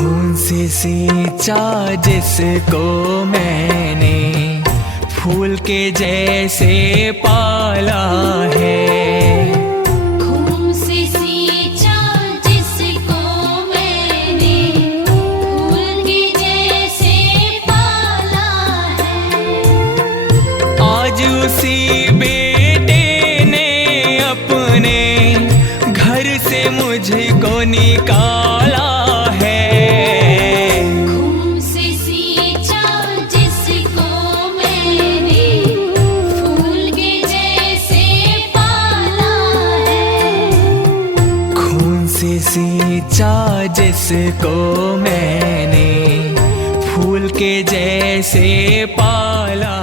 खून से सींचा जिसको मैंने, फूल के जैसे पाला है। खून से सींचा जिसको मैंने, फूल के जैसे पाला है। आज उसी बेटे ने अपने घर से मुझको निकाला है। खून से सींचा जिसको मैंने, फूल के जैसे पाला है। खून से सींचा जिसको मैंने, फूल के जैसे पाला